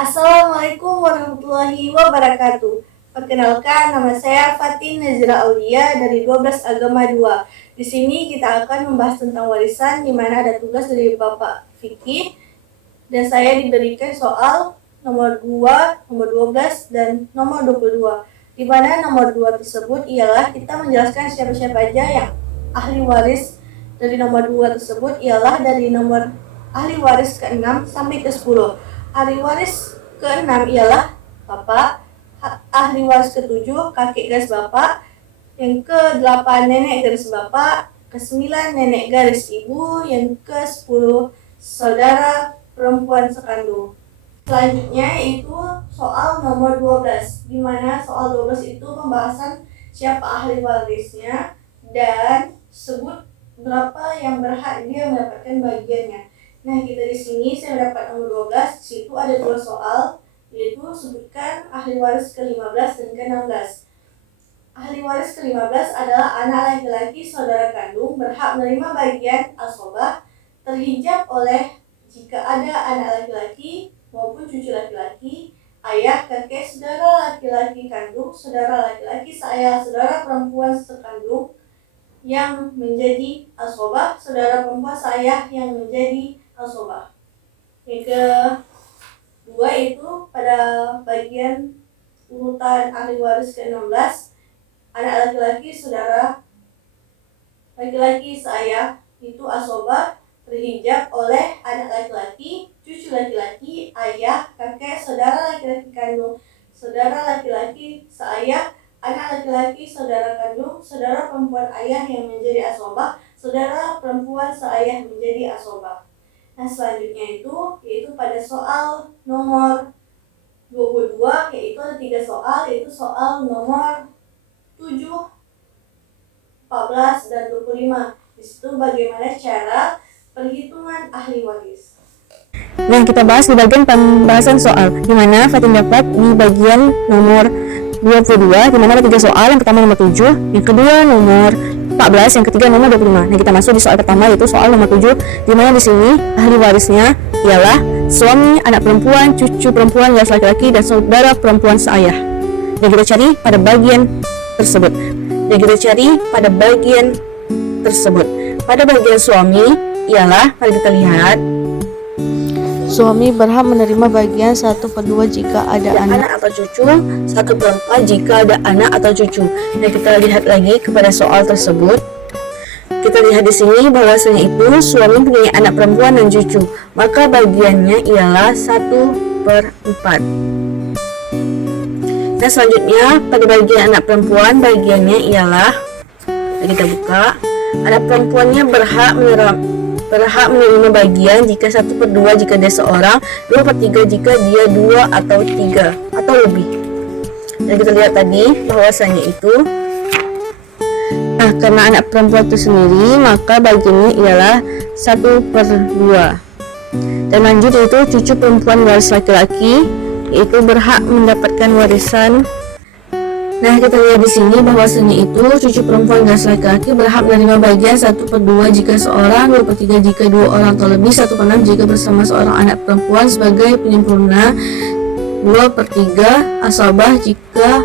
Assalamualaikum warahmatullahi wabarakatuh. Perkenalkan, nama saya Fatin Nazira Aulia dari 12 Agama 2. Di sini kita akan membahas tentang warisan, di mana ada tugas dari Bapak Fikih, dan saya diberikan soal nomor 2, nomor 12, dan nomor 22. Di mana nomor 2 tersebut ialah kita menjelaskan siapa-siapa aja yang ahli waris. Dari nomor 2 tersebut ialah dari nomor ahli waris ke-6 sampai ke-10. Ahli waris ke-6 ialah bapak, ahli waris ke-7 kakek garis bapak, yang ke-8 nenek garis bapak, ke-9 nenek garis ibu, yang ke-10 saudara perempuan sekandung. Selanjutnya yaitu soal nomor 12, di mana soal 12 itu pembahasan siapa ahli warisnya dan sebut berapa yang berhak dia mendapatkan bagiannya. Nah, kita di sini saya mendapat nomor 12. Di situ ada 2 soal, yaitu sebutkan ahli waris ke-15 dan ke-16. Ahli waris ke-15 adalah anak laki-laki saudara kandung berhak menerima bagian asobah terhijab oleh jika ada anak laki-laki maupun cucu laki-laki, ayah, kakek, saudara laki-laki kandung, saudara laki-laki seayah, saudara perempuan sekandung yang menjadi asobah, saudara perempuan seayah yang menjadi asobah. Yang kedua itu pada bagian urutan ahli waris ke-16, anak laki-laki saudara laki-laki seayah itu asobah terhijab oleh anak laki-laki, cucu laki-laki, ayah, kakek, saudara laki-laki kandung, saudara laki-laki seayah, anak laki-laki saudara kandung, saudara perempuan ayah yang menjadi asobah, saudara perempuan seayah menjadi asobah. Nah, selanjutnya yaitu pada soal nomor 22, yaitu ada 3 soal, yaitu soal nomor 7, 14, dan 25. Di situ bagaimana cara perhitungan ahli waris. Nah, kita bahas di bagian pembahasan soal, di mana Fatin dapat di bagian nomor 22, di mana ada 3 soal. Yang pertama nomor 7, yang kedua nomor 14, yang ketiga nomor 25. Nah, kita masuk di soal pertama, yaitu soal nomor 7, di mana di sini ahli warisnya ialah suami, anak perempuan, cucu perempuan, garis laki-laki, dan saudara perempuan seayah. Dan kita cari pada bagian tersebut. Pada bagian suami ialah, mari kita lihat, suami berhak menerima bagian 1/2 jika ada anak atau cucu, 1/4 jika ada anak atau cucu. Nah, kita lihat lagi kepada soal tersebut. Kita lihat di sini bahwasanya itu suami punya anak perempuan dan cucu, maka bagiannya ialah 1/4. Nah, selanjutnya pada bagian anak perempuan, bagiannya ialah, kita buka, anak perempuannya berhak menerima bagian jika 1/2 jika dia seorang, 2/3 jika dia 2 atau 3 atau lebih. Dan kita lihat tadi bahwasanya itu, karena anak perempuan itu sendiri, maka bagiannya ialah 1/2. Dan lanjut yaitu cucu perempuan garis laki-laki, yaitu berhak mendapatkan warisan. Nah, kita lihat di sini bahwasanya itu cucu perempuan garis laki-laki berhak menerima bagian 1/2 jika seorang, 2/3 jika 2 orang atau lebih, 1/6 jika bersama seorang anak perempuan sebagai penyempurna, 2/3 asabah jika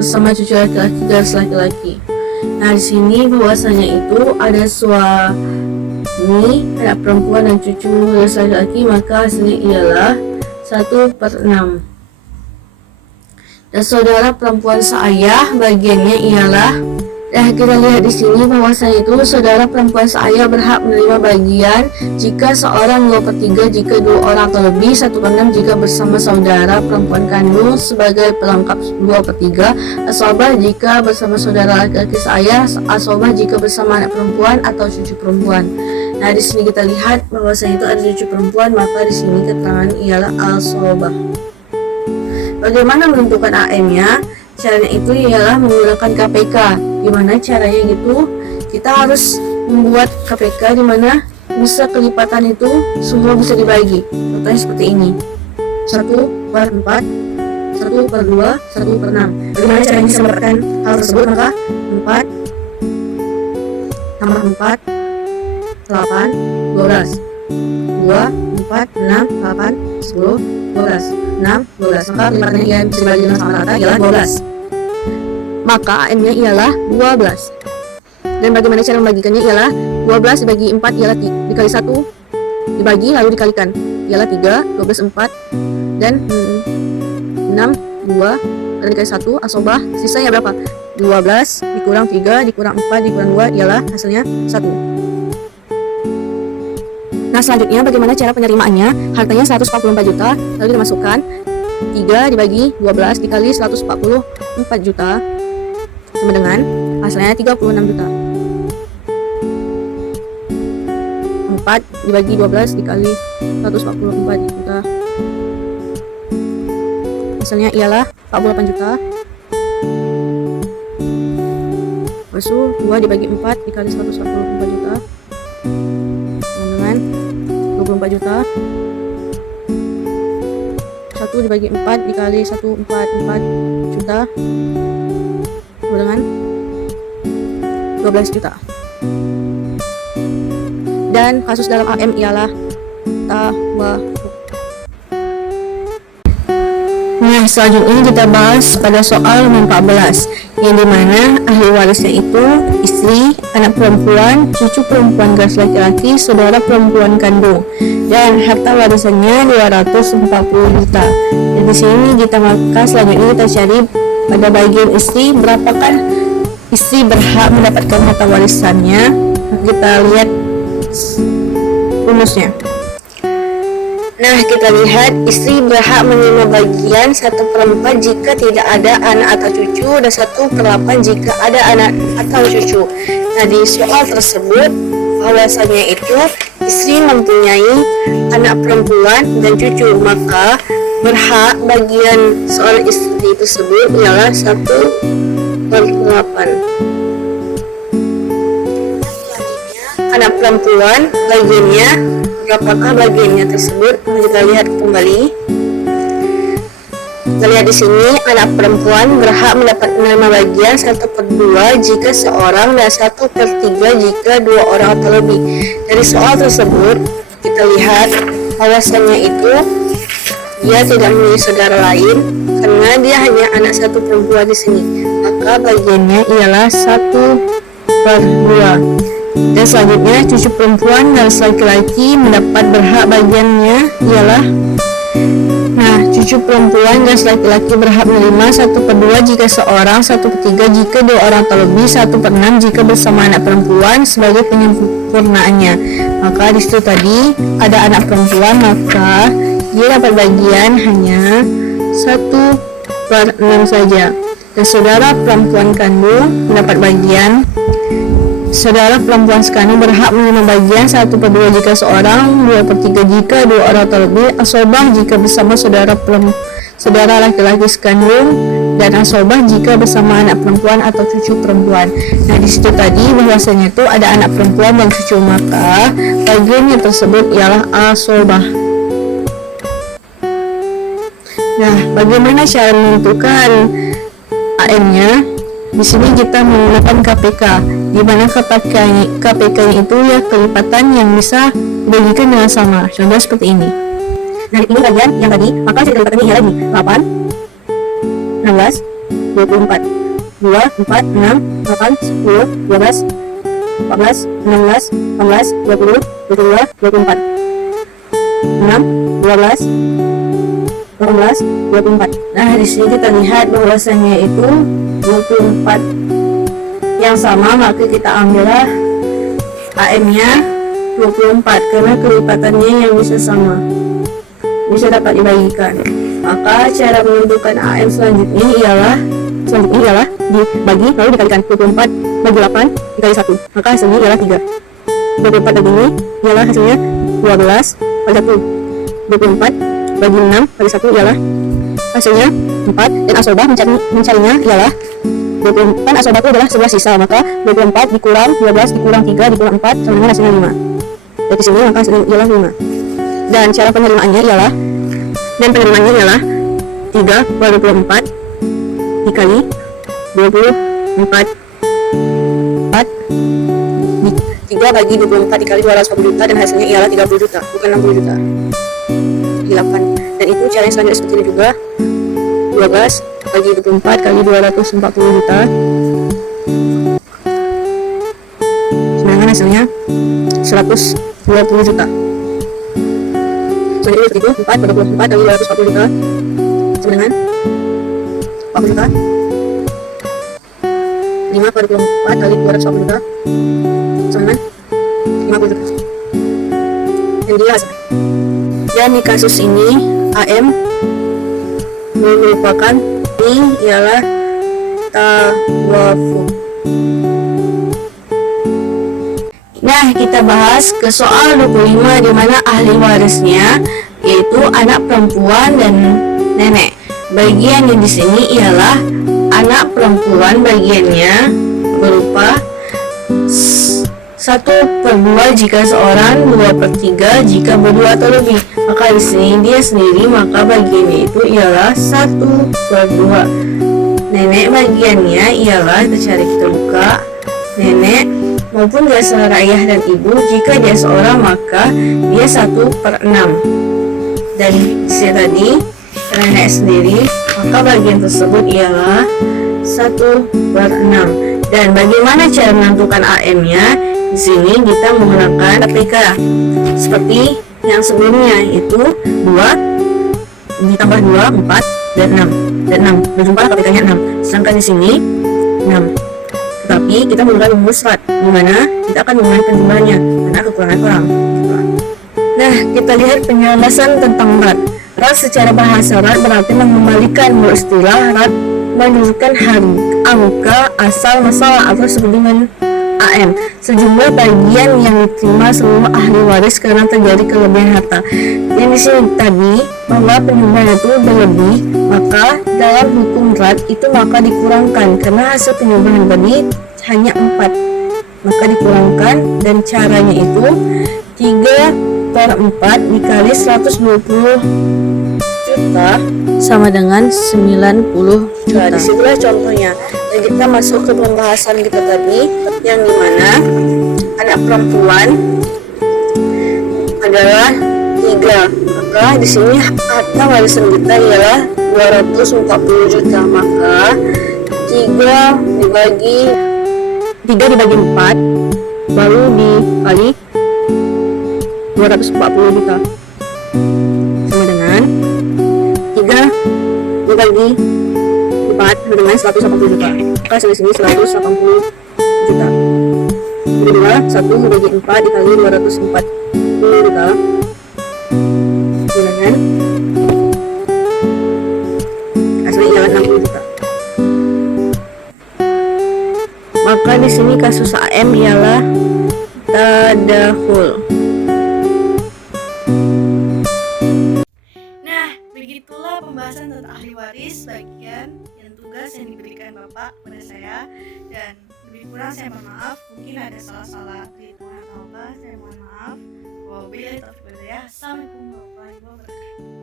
bersama cucu laki-laki garis laki-laki. Nah, di sini bahwasanya itu ada suami, anak perempuan, dan cucu garis laki-laki, maka hasilnya ialah 1/6. Dan saudara perempuan seayah bagiannya ialah, kita lihat di sini bahwasanya itu saudara perempuan seayah berhak menerima bagian jika seorang, 2/3 jika 2 orang atau lebih, 1/6 jika bersama saudara perempuan kandung sebagai pelengkap, 2/3 asobah jika bersama saudara laki-laki seayah, asobah jika bersama anak perempuan atau cucu perempuan. Nah, di sini kita lihat bahwasanya itu ada cucu perempuan, maka di sini keterangan ialah asobah. Bagaimana menentukan AM-nya? Caranya itu ialah menggunakan KPK. Gimana caranya gitu? Kita harus membuat KPK di mana bisa kelipatan itu semua bisa dibagi. Contohnya seperti ini: 1/4, 1/2, 1/6. Bagaimana caranya bisa mendapatkan hal tersebut? Maka 4 tambah 4 8, 12, 2, 4, 6, 8, 10, 12. 6, 12. Maka kelipatannya yang bisa dibagi dengan sama rata ialah 12. Maka AM-nya ialah 12. Dan bagaimana cara membagikannya ialah 12 dibagi 4 ialah dikali 1 dibagi lalu dikalikan ialah 3, 12 4 dan 6 2 dan dikali 1 asobah sisanya berapa? 12 dikurang 3 dikurang 4 dikurang 2 ialah hasilnya 1. Nah, selanjutnya bagaimana cara penerimaannya? Hartanya 144 juta, lalu dimasukkan 3 dibagi 12 dikali 144 juta sama dengan hasilnya 36 juta. 4 dibagi 12 dikali 144 juta, hasilnya ialah 48 juta. Lepas 2 dibagi 4 dikali 144 juta sama dengan 24 juta. 1 dibagi 4 dikali 144 juta sama dengan 12 juta. Dan kasus dalam AM ialah tawafuq. Nah, selanjutnya kita bahas pada soal nomor 14, yang dimana ahli warisnya itu istri, anak perempuan, cucu perempuan garis laki-laki, saudara perempuan kandung, dan harta warisannya 240 juta. Dan di sini kita maka selanjutnya kita cari pada bagian istri, berapakah istri berhak mendapatkan harta warisannya. Kita lihat rumusnya. Nah, kita lihat istri berhak menerima bagian 1/4 jika tidak ada anak atau cucu dan 1/8 jika ada anak atau cucu. Nah, di soal tersebut bahwasanya itu istri mempunyai anak perempuan dan cucu, maka berhak bagian seorang istri tersebut ialah 1/8. Anak perempuan bagiannya berapakah bagiannya tersebut? Kita lihat kembali. Kita lihat di sini anak perempuan berhak mendapat menerima bagian 1/2 jika seorang dan 1/3 jika 2 orang atau lebih. Dari soal tersebut kita lihat bahwasannya itu dia tidak memiliki saudara lain karena dia hanya anak 1 perempuan di sini. Maka bagiannya ialah 1/2. Dan selanjutnya cucu perempuan dan laki-laki mendapat berhak bagiannya ialah, nah, cucu perempuan dan laki-laki berhak menerima 1/2 jika seorang, 1/3 jika 2 orang atau lebih, 1/6 jika bersama anak perempuan sebagai penyempurnaannya. Maka di situ tadi ada anak perempuan, maka dia dapat bagian hanya 1/6 saja. Dan saudara perempuan kandung mendapat bagian, saudara perempuan sekandung berhak menerima bagian 1/2 jika seorang, 2/3 jika 2 orang atau lebih, asobah jika bersama saudara laki-laki sekandung, dan asobah jika bersama anak perempuan atau cucu perempuan. Nah, di situ tadi bahwasanya itu ada anak perempuan dan cucu, maka bagiannya tersebut ialah asobah. Nah, bagaimana cara menentukan AM-nya? Di sini kita menggunakan KPK, di mana KPK itu ya kelipatan yang bisa dibagikan dengan sama. Contoh seperti ini. Nah, ini bagian yang tadi, maka hasil kelipatannya ialah di 8, 16, 24, 2, 4, 6, 8, 10, 12, 14, 16, 18, 20, 22, 24, 6, 12, 18, 24. Nah, di sini kita lihat bahwasanya itu 24 yang sama, maka kita ambillah AM-nya 24 karena kelipatannya yang bisa sama, bisa dapat dibagikan. Maka cara menentukan AM selanjutnya ialah dibagi lalu dikalikan 24 bagi 8 dikali 1, maka hasilnya ialah 3. 24 bagi ini ialah hasilnya 12 kali 1. 24 bagi 6 kali 1 ialah hasilnya 4, dan asobah mencarinya ialah 24. Asobah itu adalah 11 sisa, maka 24 dikurang 12 dikurang 3 dikurang 4 sama dengan hasilnya 5. Dari sini maka hasilnya ialah 5. Dan cara penerimaannya ialah 3/24 dikali 24 3 bagi 24 dikali 240 juta, dan hasilnya ialah 30 juta, bukan 60 juta. 8 Dan itu caranya selanjutnya seperti ini juga. 12 bagi 24 kali 240 juta. Sedangkan hasilnya 120 juta. Selanjutnya seperti itu, 4 pada 24 kali 240 juta sama dengan 40 juta. 5 pada 24 kali 240 juta sama dengan 50 juta. Dan dia hasilnya. Dan di kasus ini AM merupakan ini ialah tawafu. Nah, kita bahas ke soal 25 di mana ahli warisnya yaitu anak perempuan dan nenek. Bagian yang di sini ialah anak perempuan, bagiannya berupa 1/2 jika seorang, 2/3 jika berdua atau lebih. Maka di sini dia sendiri, maka bagiannya itu ialah 1/2. Nenek bagiannya ialah, kita buka, nenek maupun dia saudara ayah dan ibu. Jika dia seorang maka dia 1/6. Dan sisi tadi nenek sendiri, maka bagian tersebut ialah 1/6. Dan bagaimana cara menentukan AM-nya? Di sini kita menggunakan APK seperti yang sebelumnya, yaitu 2 ditambah 2, 4 dan 6. Dan 6 berjumlah APK-nya 6. Sedangkan di sini 6. Tetapi kita menggunakan rumus RAT, di mana kita akan menggunakan jumlahnya karena kekurangan orang. Nah, kita lihat penjelasan tentang RAT. RAT secara bahasa RAT berarti mengembalikan. Menurut istilah RAT menunjukkan angka asal masalah atau disebut dengan AM, sejumlah bagian yang diterima seluruh ahli waris karena terjadi kelebihan harta. Yang di sini tadi bahwa penyumbang itu berlebih, maka dalam hukum RAT itu maka dikurangkan karena hasil penyumbangan tadi hanya 4, maka dikurangkan. Dan caranya itu 3/4 dikali 120 juta sama dengan 90 juta. Disitulah contohnya. Dan kita masuk ke pembahasan kita tadi, yang dimana anak perempuan adalah 3. Maka di sini harta warisan kita ialah 240 juta. Maka 3 dibagi 4 baru dikali 240 juta sama dengan 3 dibagi 4 dengan 180 juta. Maka hasil sini 180 juta. Kedua, 1 dibagi 4 dikali 240 juta dengan hasilnya ialah 60 juta. Maka di sini kasus AM ialah tadahul. Nah, begitulah pembahasan tentang ahli waris bagian dan tugas yang diberikan Bapak kepada saya. Dan lebih kurang saya mohon maaf, mungkin ada salah-salah perhitungan atau apa, saya mohon maaf. Wabillahi taufiq wal hidayah. Assalamualaikum warahmatullahi wabarakatuh.